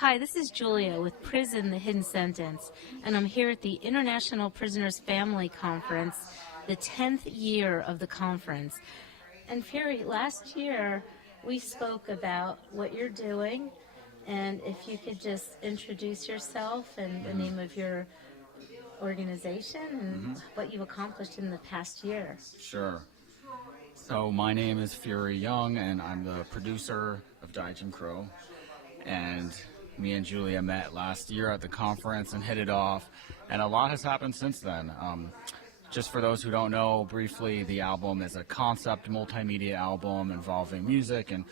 Hi, this is Julia with Prison, the Hidden Sentence, and I'm here at the International Prisoners Family Conference, the 10th year of the conference. And Fury, last year we spoke about what you're doing, and if you could just introduce yourself and the name of your organization and what you've accomplished in the past year. Sure. So my name is Fury Young, and I'm the producer of Die Jim Crow. And me and Julia met last year at the conference and hit it off, and a lot has happened since then. Just for those who don't know, briefly, the album is a concept multimedia album involving music and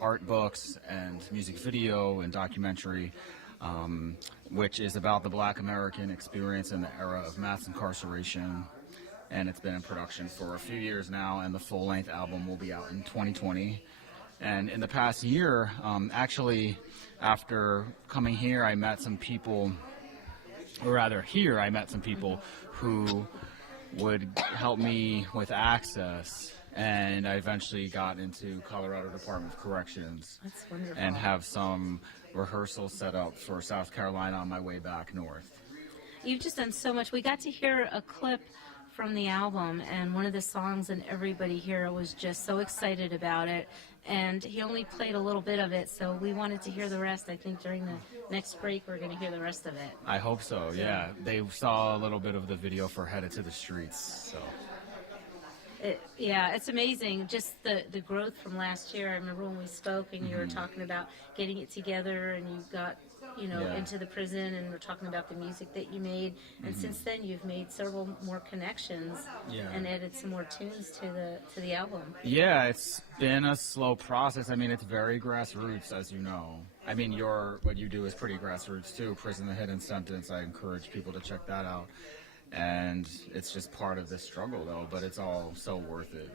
art books and music video and documentary, which is about the Black American experience in the era of mass incarceration. And it's been in production for a few years now, and the full-length album will be out in 2020. And in the past year, actually, after coming here, I met some people, or rather here I met some people who would help me with access, and I eventually got into Colorado Department of Corrections. That's wonderful. And have some rehearsals set up for South Carolina on my way back north. You've just done so much. We got to hear a clip from the album, and one of the songs, and everybody here was just so excited about it, and he only played a little bit of it, so we wanted to hear the rest. I think during the next break we're going to hear the rest of it. I hope so, yeah. They saw a little bit of the video for Headed to the Streets, so. Yeah, it's amazing, just the growth from last year. I remember when we spoke and you were talking about getting it together, and you got into the prison, and we're talking about the music that you made, and since then you've made several more connections and added some more tunes to the album. Yeah, it's been a slow process. I mean, it's very grassroots, as you know. I mean, what you do is pretty grassroots too. Prison, the Hidden Sentence. I encourage people to check that out. And it's just part of this struggle, though, but it's all so worth it.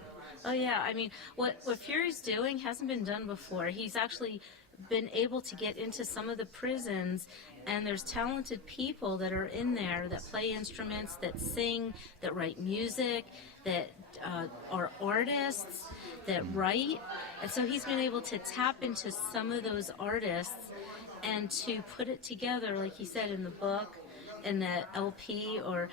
Oh, yeah. I mean, what Fury's doing hasn't been done before. He's actually been able to get into some of the prisons, and there's talented people that are in there that play instruments, that sing, that write music, that are artists, that write. And so he's been able to tap into some of those artists and to put it together, like he said, in the book, in the LP, or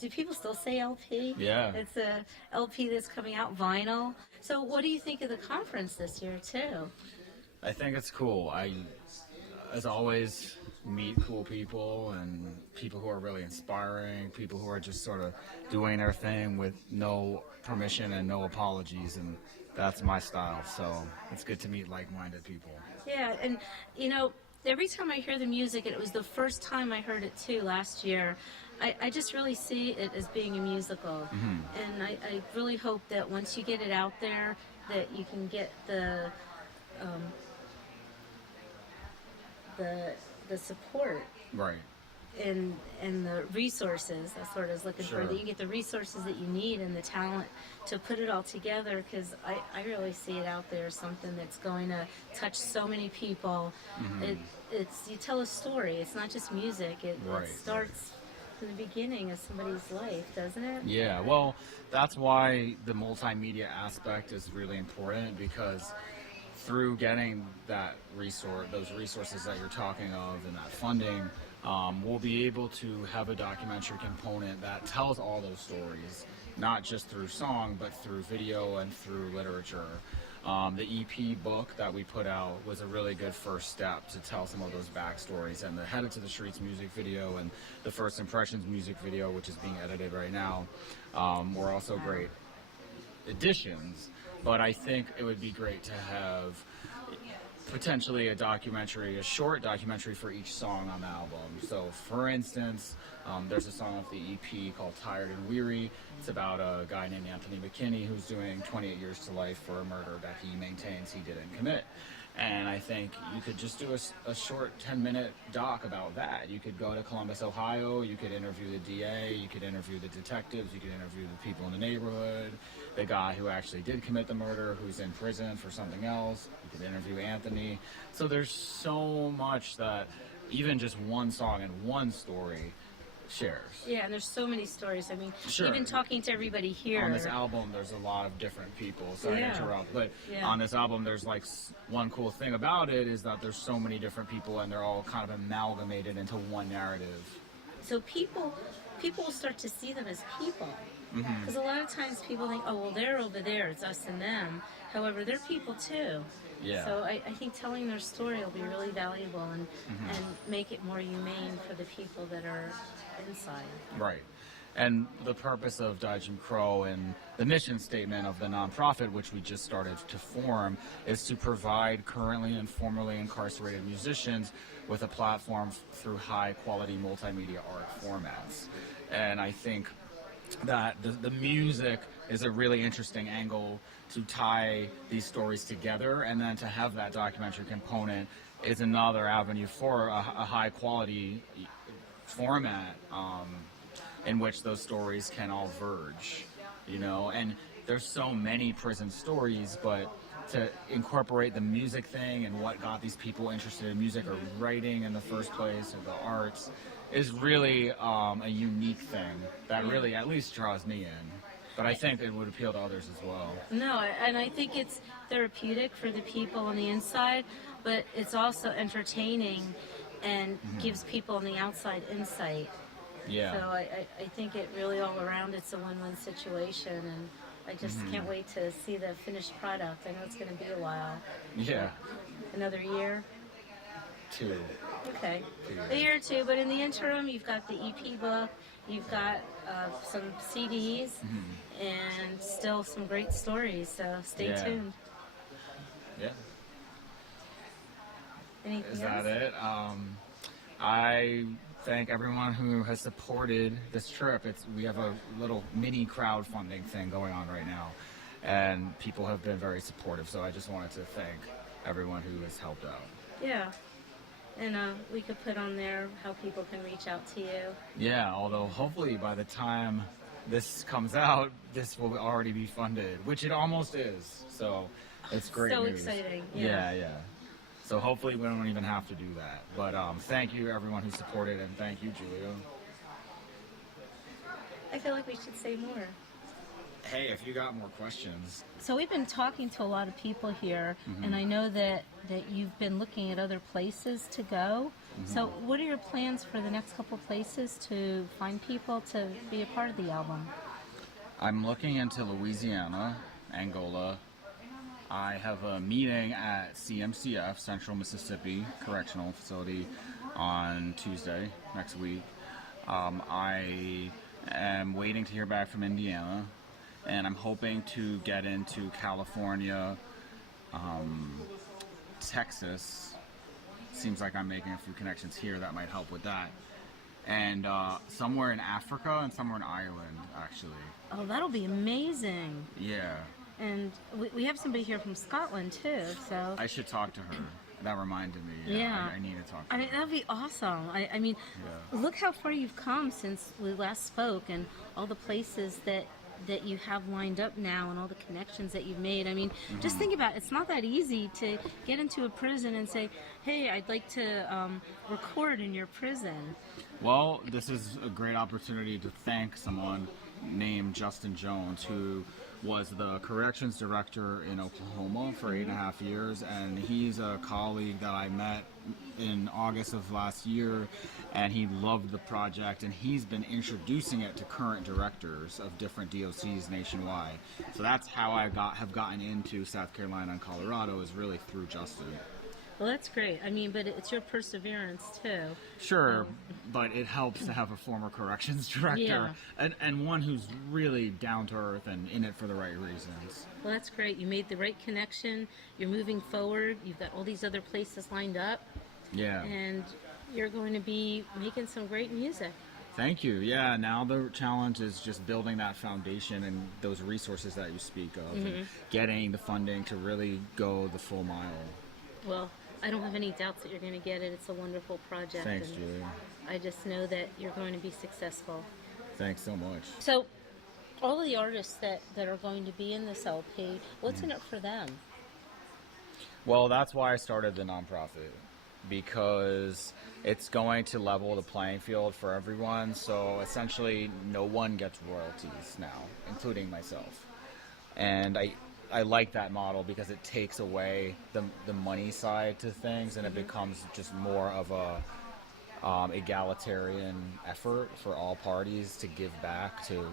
do people still say LP? Yeah. It's a LP that's coming out, vinyl. So what do you think of the conference this year, too? I think it's cool. I, as always, meet cool people and people who are really inspiring, people who are just sort of doing their thing with no permission and no apologies, and that's my style. So it's good to meet like-minded people. Yeah, and every time I hear the music, and it was the first time I heard it too last year, I just really see it as being a musical. And I really hope that once you get it out there, that you can get the support. Right. And the resources. That's what I was looking for. That you get the resources that you need and the talent to put it all together, because I really see it out there as something that's going to touch so many people. It's you tell a story. It's not just music. It starts from the beginning of somebody's life, doesn't it? Yeah. Well, that's why the multimedia aspect is really important, because through getting that those resources that you're talking of, and that funding, we'll be able to have a documentary component that tells all those stories, not just through song, but through video and through literature. The EP book that we put out was a really good first step to tell some of those backstories, and the Headed to the Streets music video and the First Impressions music video, which is being edited right now, were also great additions. But I think it would be great to have potentially a short documentary for each song on the album. So, for instance, there's a song off the EP called Tired and Weary. It's about a guy named Anthony McKinney who's doing 28 years to life for a murder that he maintains he didn't commit. And I think you could just do a short 10-minute doc about that. You could go to Columbus, Ohio, you could interview the DA, you could interview the detectives, you could interview the people in the neighborhood, the guy who actually did commit the murder, who's in prison for something else. You could interview Anthony. So there's so much that even just one song and one story shares. Yeah, and there's so many stories. I mean, Sure. even talking to everybody here. On this album, there's a lot of different people. Sorry Yeah. to interrupt, but Yeah. on this album, there's like one cool thing about it is that there's so many different people, and they're all kind of amalgamated into one narrative. So people will start to see them as people. Because a lot of times people think, oh, well, they're over there, it's us and them. However, they're people too. Yeah. So I think telling their story will be really valuable and make it more humane for the people that are inside. Right. And the purpose of Die Jim Crow and the mission statement of the nonprofit, which we just started to form, is to provide currently and formerly incarcerated musicians with a platform through high-quality multimedia art formats. And I think that the music is a really interesting angle to tie these stories together, and then to have that documentary component is another avenue for a high-quality format in which those stories can all verge, you know. And there's so many prison stories, but to incorporate the music thing and what got these people interested in music or writing in the first place, or the arts, is really a unique thing that really at least draws me in. But I think it would appeal to others as well. No, and I think it's therapeutic for the people on the inside, but it's also entertaining and gives people on the outside insight. Yeah. So I think it really all around it's a win-win situation, and I just can't wait to see the finished product. I know it's going to be a while. Yeah. Another year? 2. Okay. A year or two, but in the interim, you've got the EP book, you've got some CDs, and still some great stories, so stay tuned. Yeah. Anything Is else? that it? I thank everyone who has supported this trip. We have a little mini crowdfunding thing going on right now, and people have been very supportive. So I just wanted to thank everyone who has helped out. Yeah. And we could put on there how people can reach out to you. Yeah, although hopefully by the time this comes out, this will already be funded, which it almost is. So it's great So news. exciting. Yeah. So hopefully we don't even have to do that. But thank you everyone who supported, and thank you, Julia. I feel like we should say more. Hey, if you got more questions. So we've been talking to a lot of people here, and I know that you've been looking at other places to go. So what are your plans for the next couple places to find people to be a part of the album? I'm looking into Louisiana, Angola. I have a meeting at CMCF, Central Mississippi Correctional Facility, on Tuesday next week. I am waiting to hear back from Indiana, and I'm hoping to get into California, Texas. Seems like I'm making a few connections here that might help with that. And somewhere in Africa and somewhere in Ireland, actually. Oh, that'll be amazing. Yeah. And we have somebody here from Scotland too, so I should talk to her. That reminded me. Yeah. I need to talk to I her. mean, that'd be awesome. I mean, Yeah. look how far you've come since we last spoke, and all the places that you have lined up now, and all the connections that you've made. I mean, just think about it. It's not that easy to get into a prison and say, hey, I'd like to record in your prison. Well, this is a great opportunity to thank someone named Justin Jones, who was the corrections director in Oklahoma for 8.5 years, and he's a colleague that I met in August of last year, and he loved the project, and he's been introducing it to current directors of different DOCs nationwide. So that's how I have gotten into South Carolina and Colorado, is really through Justin. Well, that's great. I mean, but it's your perseverance too. Sure, but it helps to have a former corrections director and one who's really down to earth and in it for the right reasons. Well, that's great. You made the right connection. You're moving forward. You've got all these other places lined up. Yeah. And you're going to be making some great music. Thank you. Yeah, now the challenge is just building that foundation and those resources that you speak of, and getting the funding to really go the full mile. Well, I don't have any doubts that you're going to get it. It's a wonderful project. Thanks, and Julia. I just know that you're going to be successful. Thanks so much. So, all of the artists that are going to be in this LP, what's in it for them? Well, that's why I started the nonprofit. because it's going to level the playing field for everyone. So essentially, no one gets royalties now, including myself. And I like that model because it takes away the money side to things, and it becomes just more of a egalitarian effort for all parties to give back to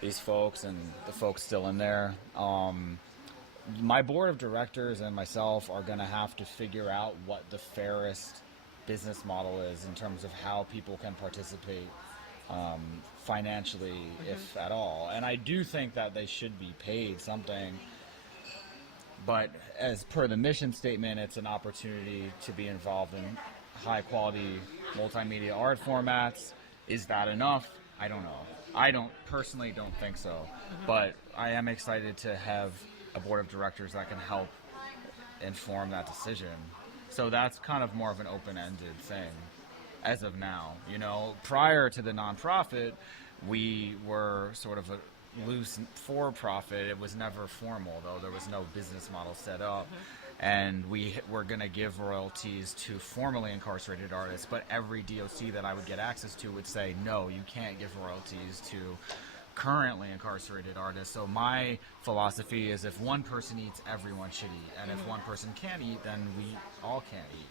these folks and the folks still in there. My board of directors and myself are going to have to figure out what the fairest business model is in terms of how people can participate financially, if at all. And I do think that they should be paid something. But as per the mission statement, it's an opportunity to be involved in high quality multimedia art formats. Is that enough? I don't know. I personally don't think so. But I am excited to have a board of directors that can help inform that decision. So that's kind of more of an open-ended thing as of now. You know, prior to the nonprofit, we were sort of a loose for-profit. It was never formal, though. There was no business model set up. And we were going to give royalties to formerly incarcerated artists, but every DOC that I would get access to would say, no, you can't give royalties to currently incarcerated artists. So my philosophy is if one person eats, everyone should eat. And if one person can't eat, then we all can't eat.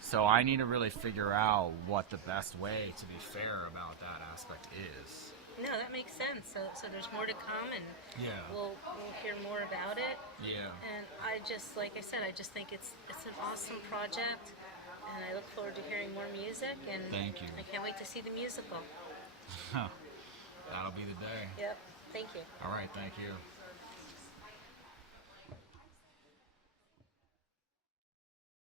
So I need to really figure out what the best way to be fair about that aspect is. No, that makes sense. So there's more to come, and Yeah. we'll hear more about it. Yeah. And I just, like I said, I just think it's an awesome project, and I look forward to hearing more music. And Thank you. I can't wait to see the musical. That'll be the day. Yep. Thank you. All right. Thank you.